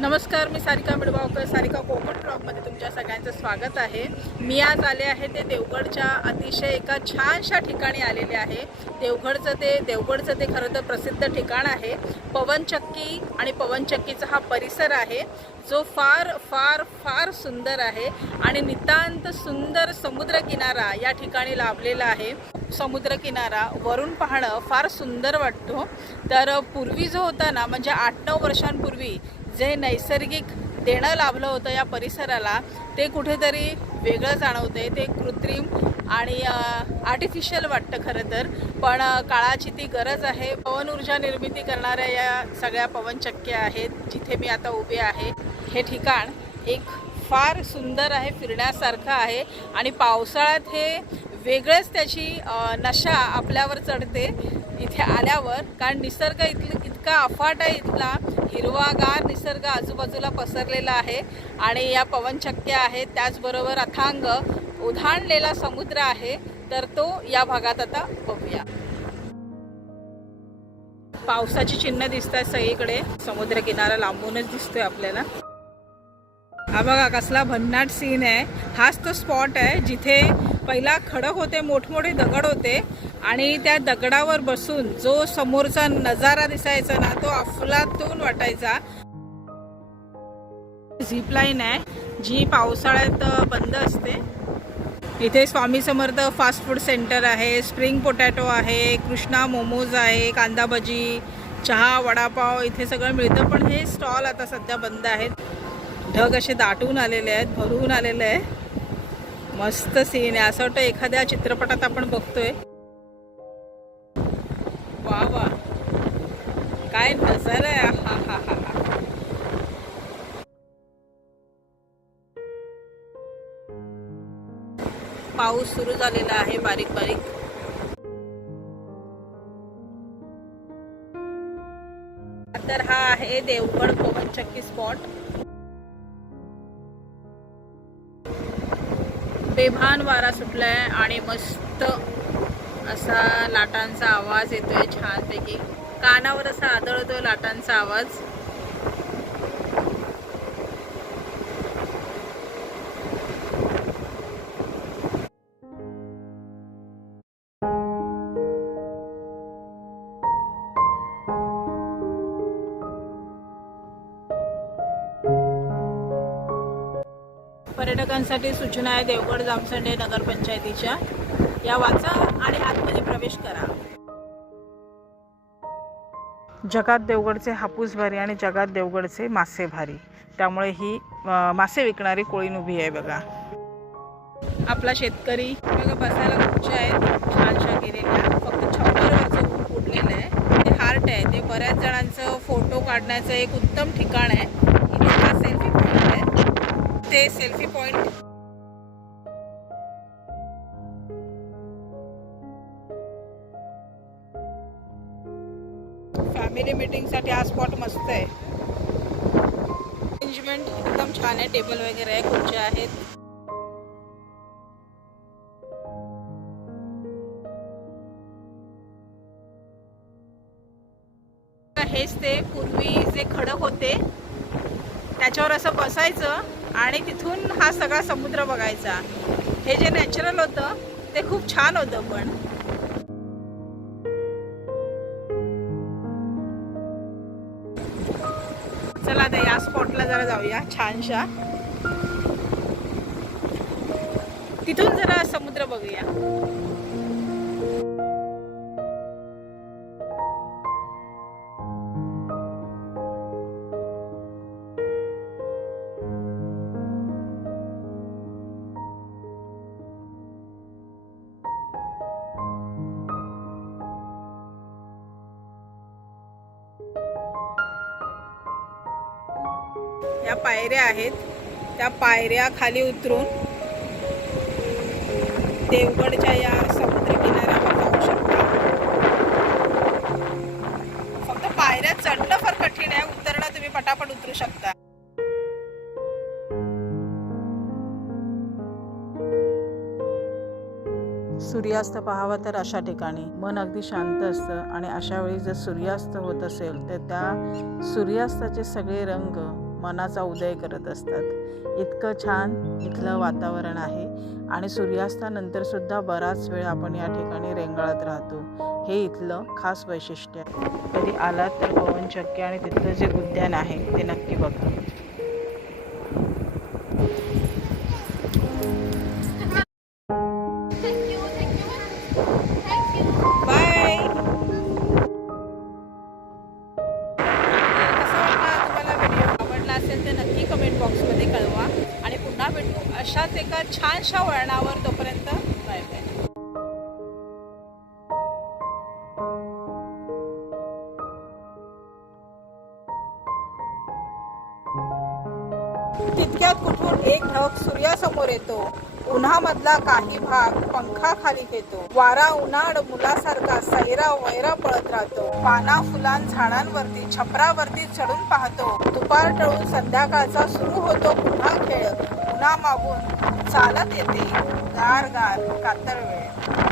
नमस्कार मी सारिका मिडबावकर सारिका कोकण ब्लॉगमध्ये तुमच्या सगळ्यांचं स्वागत आहे. मी आज आले आहे ते देवगडच्या अतिशय एका छानशा ठिकाणी आलेले आहे. देवगडचं ते देवगडचं ते खरं तर प्रसिद्ध ठिकाण आहे. पवनचक्की आणि पवनचक्कीचा हा परिसर आहे जो फार फार फार सुंदर आहे आणि नितांत सुंदर समुद्रकिनारा या ठिकाणी लाभलेला आहे. समुद्रकिनारा वरून पाहणं फार सुंदर वाटतो. तर पूर्वी जो होता ना म्हणजे आठ नऊ वर्षांपूर्वी जे नैसर्गिक देणं लाभलं होतं या परिसराला ते कुठेतरी वेगळं जाणवते ते कृत्रिम आणि आर्टिफिशियल वाटतं खरं तर. पण काळाची ती गरज आहे. पवन ऊर्जा निर्मिती करणाऱ्या या सगळ्या पवनचक्क्या आहेत जिथे मी आता उभे आहे. हे ठिकाण एक फार सुंदर आहे फिरण्यासारखं आहे आणि पावसाळ्यात हे वेगळंच त्याची नशा आपल्यावर चढते इथे आल्यावर. कारण निसर्ग इथली इतका अफाट आहे इथला हिरवागार निसर्ग आजूबाजूला पसरलेला आहे आणि या पवनचक्क्या आहेत. त्याचबरोबर अथांग उधाणलेला समुद्र आहे. तर तो या भागात आता बघूया. पावसाची चिन्ह दिसत आहेत सगळीकडे. समुद्र किनारा लांबूनच दिसतोय आपल्याला. हा बघा कसला भन्नाट सीन आहे. हाच तो स्पॉट आहे जिथे पहिला खडक होते मोठमोठे दगड होते. आणि त्या दगडावर बसून जो समोरचा नजारा दिसायचा ना तो अफलातून वाटायचा. झीप लाईन आहे. जी पावसाळ्यात बंद असते. इथे Swami Samarth fast food centre आहे स्प्रिंग पोटॅटो आहे कृष्णा मोमोज आहे कांदा भजी चहा वडापाव इथे सगळं मिळतं. पण हे स्टॉल आता सध्या बंद आहेत. ढग असे दाटून आलेले आहेत भरून आलेले आहे मस्त सीन आहे. असं वाटतं एखाद्या चित्रपटात आपण बघतोय. पाऊस सुरू झालेला आहे बारीक बारीक. तर हा आहे देवगड पवनचक्की स्पॉट बेभान वारा सुटलाय आणि मस्त असा लाटांचा आवाज येतोय छानपैकी. कानावर असा आदळतोय लाटांचा आवाज. पर्यटकांसाठी सूचना आहे देवगड जामसंडे नगरपंचायतीच्या. या वाचा आणि आतमध्ये प्रवेश करा. जगात देवगडचे हापूस भारी आणि जगात देवगडचे मासे भारी. त्यामुळे ही मासे विकणारी कोळीन उभी आहे बघा. आपला शेतकरी बघा बसायला खुर्च्या आहेत छानशा केलेल्या फक्त छप्परवरचं ऊन उडलेलं आहे. ते हार्ट आहे. ते बऱ्याच जणांचं फोटो काढण्याचं एक उत्तम ठिकाण आहे इथे हा सेल्फी पॉईंट आहे ते सेल्फी पॉइंट फॅमिली मीटिंगसाठी हा स्पॉट मस्त आहे. अरेंजमेंट एकदम छान आहे. टेबल वगैरे आहे खुर्च्या आहेत. हेच ते पूर्वी जे खडक होते त्याच्यावर असं बसायचं. आणि तिथून हा सगळा समुद्र बघायचा. हे जे नॅचरल होतं ते खूप छान होतं पण. चला आता या स्पॉटला जरा जाऊया छानशा. तिथून जरा समुद्र बघूया. ज्या पायऱ्या आहेत. त्या पायऱ्या खाली उतरून देवगडच्या या समुद्र किनाऱ्यावर जाऊ शकता. फक्त पायऱ्या चढणं फार कठीण आहे. उतरणं तुम्ही पटापट उतरू शकता. सूर्यास्त पाहावा तर अशा ठिकाणी. मन अगदी शांत असतं आणि अशा वेळी जर सूर्यास्त होत असेल तर त्या सूर्यास्ताचे सगळे रंग मनाचा उदय करत असतात. इतकं छान इथलं वातावरण आहे आणि सूर्यास्तानंतर सुद्धा बराच वेळ आपण या ठिकाणी रेंगाळत राहतो. हे इथलं खास वैशिष्ट्य आहे. कधी आलात तर पवनचक्की आणि तिथलं जे उद्यान आहे ते नक्की बघा. एका छानशा वळणावर तोपर्यंत बाय बाय तितक्यात कुठून एक ढग सूर्यासमोर येतो. उन्हामधला काही भाग पंखाखाली घेतो. वारा उन्हाळ मुलासारखा सैरा वैरा पळत राहतो. पाना फुलां झाडांवरती छपरावरती चढून पाहतो. दुपार टळून संध्याकाळचा सुरू होतो पुन्हा खेळ. उन्हा मागून चालत येते. गार गार कातर वेळ